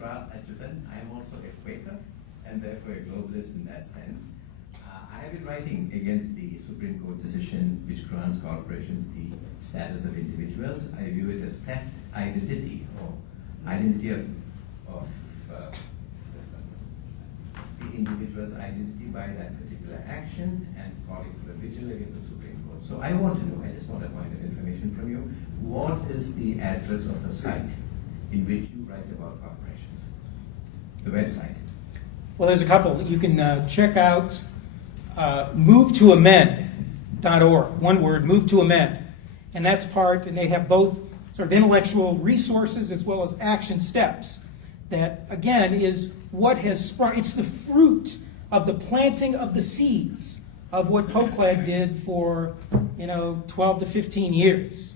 Israel Adjutant. I am also a Quaker and therefore a globalist in that sense. I have been writing against the Supreme Court decision which grants corporations the status of individuals. I view it as theft identity, or identity of the individual's identity by that particular action, and calling for a vigil against the Supreme Court. So I want to know, I just want a point of information from you, what is the address of the site in which you write about corporations? The website. Well, there's a couple. You can check out movetoamend.org. One word, move to amend. And that's part, and they have both sort of intellectual resources as well as action steps. That, again, is what has sprung. It's the fruit of the planting of the seeds of what POCLAG did for, 12 to 15 years.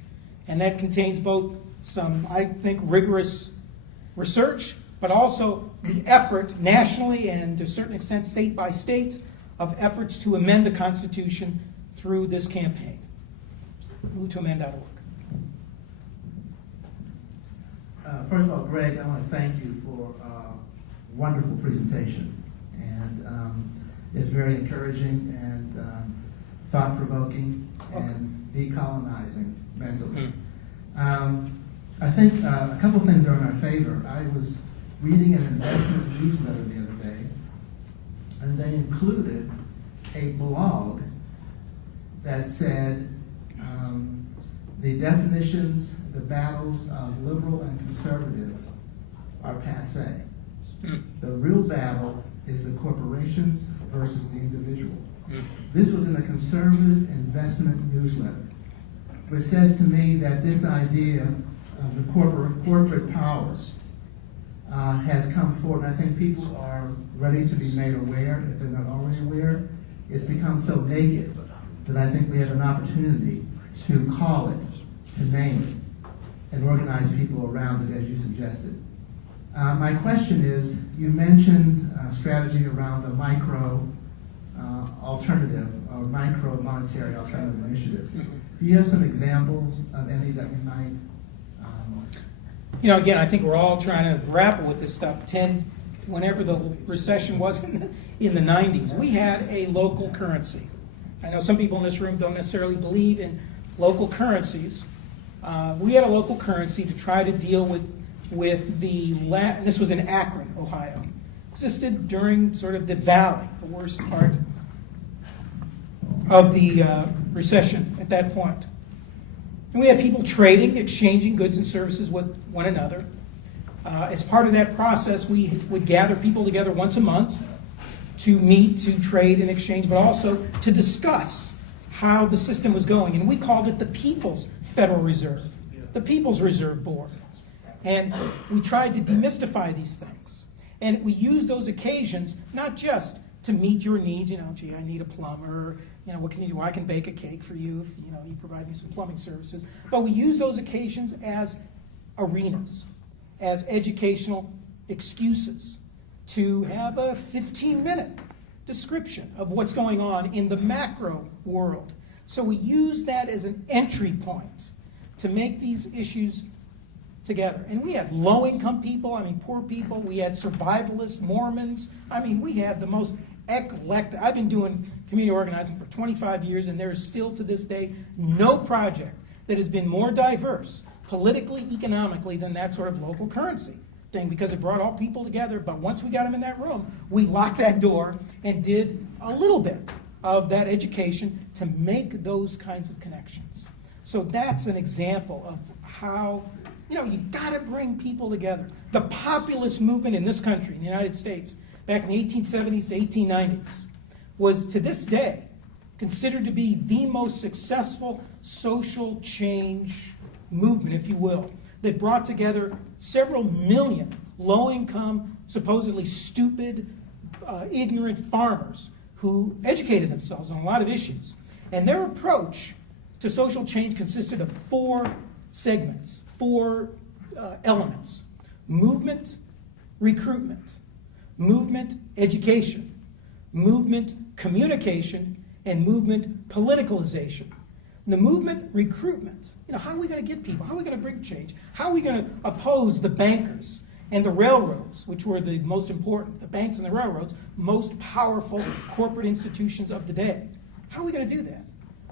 And that contains both some, I think, rigorous research, but also the effort nationally and to a certain extent state by state of efforts to amend the Constitution through this campaign. MoveToAmend.org. First of all, Greg, I want to thank you for a wonderful presentation. And it's very encouraging and thought-provoking and decolonizing mentally. I think a couple things are in our favor. I was reading an investment newsletter the other day, and they included a blog that said the definitions, the battles of liberal and conservative are passé. The real battle is the corporations versus the individual. This was in a conservative investment newsletter, which says to me that this idea of the corporate powers has come forward. I think people are ready to be made aware, if they're not already aware. It's become so naked that I think we have an opportunity to call it, to name it, and organize people around it as you suggested. My question is, you mentioned strategy around the micro alternative or micro monetary alternative initiatives. Do you have some examples of any that we might? Again, I think we're all trying to grapple with this stuff. Whenever the recession was in the 90s, we had a local currency. I know some people in this room don't necessarily believe in local currencies. We had a local currency to try to deal with this was in Akron, Ohio. Existed during sort of the valley, the worst part of the recession at that point. And we had people trading, exchanging goods and services with one another. As part of that process, we would gather people together once a month to meet, to trade and exchange, but also to discuss how the system was going. And we called it the People's Federal Reserve, the People's Reserve Board. And we tried to demystify these things. And we used those occasions not just to meet your needs, gee, I need a plumber, what can you do? I can bake a cake for you if, you provide me some plumbing services. But we use those occasions as arenas, as educational excuses to have a 15-minute description of what's going on in the macro world. So we use that as an entry point to make these issues together. And we had low-income people, poor people. We had survivalists, Mormons. We had the most eclectic. I've been doing community organizing for 25 years, and there is still to this day no project that has been more diverse politically, economically than that sort of local currency thing, because it brought all people together. But once we got them in that room, we locked that door and did a little bit of that education to make those kinds of connections. So that's an example of how you got to bring people together. The populist movement in this country, in the United States, back in the 1870s to 1890s, was to this day considered to be the most successful social change movement, if you will, that brought together several million low-income, supposedly stupid, ignorant farmers who educated themselves on a lot of issues. And their approach to social change consisted of four segments, four elements: movement, recruitment, movement, education, movement, communication, and movement, politicalization. The movement, recruitment. How are we going to get people? How are we going to bring change? How are we going to oppose the bankers and the railroads, which were the most important, the banks and the railroads, most powerful corporate institutions of the day. How are we going to do that?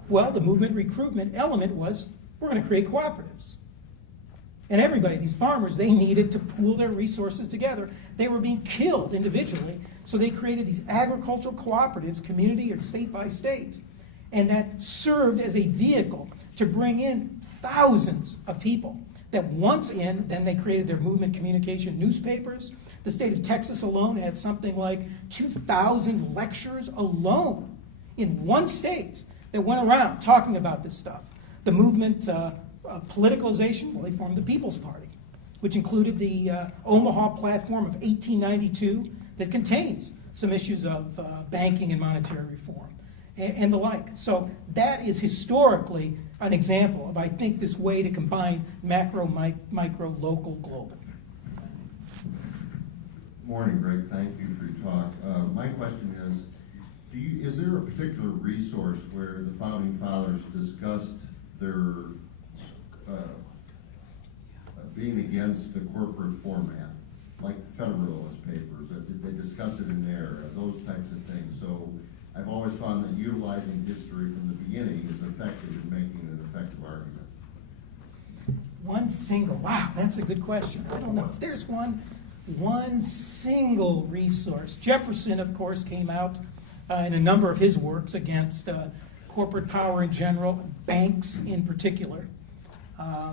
Well, the movement recruitment element was, we're going to create cooperatives. And everybody, these farmers, they needed to pool their resources together. They were being killed individually, so they created these agricultural cooperatives, community or state by state. And that served as a vehicle to bring in thousands of people. That once in, then they created their movement communication newspapers. The state of Texas alone had something like 2,000 lectures alone in one state that went around talking about this stuff. The movement politicalization, well, they formed the People's Party, which included the Omaha Platform of 1892 that contains some issues of banking and monetary reform and the like. So that is historically an example of, I think, this way to combine macro, micro, local, global. Morning, Greg. Thank you for your talk. My question is, is there a particular resource where the Founding Fathers discussed their being against the corporate format, like the Federalist Papers? Did they discuss it in there? Those types of things. So I've always found that utilizing history from the beginning is effective in making an effective argument. One single, wow, that's a good question. I don't know if there's one single resource. Jefferson, of course, came out in a number of his works against corporate power in general, banks in particular. I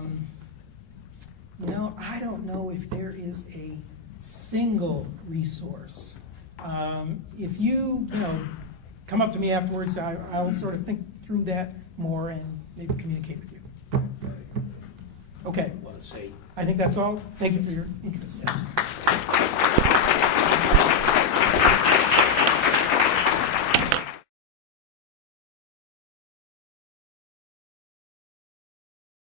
don't know if there is a single resource. If you come up to me afterwards, I'll sort of think through that more and maybe communicate with you. Okay. I think that's all. Thank you for your interest.